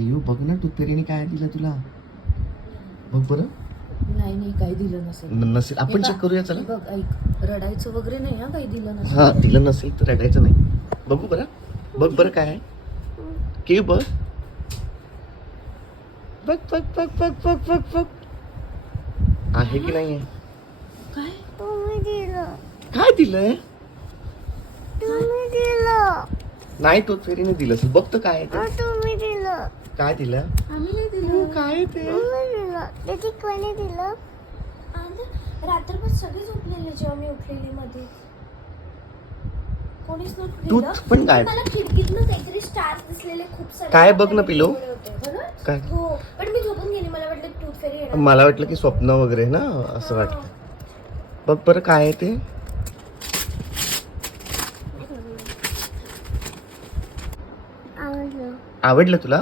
केयू बघ ना टूथ फेरीने काय दिलं तुला, बघ बरं. नाही काही दिलं नसेल. नसेल आपण चेक करूया चला. बघ ऐक, रडायचं वगैरे नाही हा, काही दिलं नसेल. हा दिलं नसेल तर रडायचं नाही. बघू बरं, बघ बरं काय आहे. केयू बघ बघ बघ बघ बघ बघ बघ बघ आहे की नाही आहे. काय तुम्ही दिलं, काय दिलंय? तुम्ही दिलं, नाही टूथ फेरीने दिलं असेल. बघ तर काय आहे ते. तुम्ही दिलं, काय दिलं? आम्ही नाही हो, दिलं. काय आहे ते? तुम्ही दिलं. त्याची कोणी दिलं? रात्रभर सगळे झोपलेले जेव्हा मी उठलेली मध्ये. कोणीच नव्हतं टूथ दिलं. पण काय? मला खिडकीतनं काहीतरी स्टार्स दिसलेले खूप सारे. काय बघ ना पिलो. बरोबर? काय? हो पण मी झोपून गेली, मला वाटलं टूथ फेरी येणार. मला वाटलं की स्वप्न वगैरे ना असं हा. वाटलं. बघ बरं काय आहे ते. आवडलं. आवडलं तुला?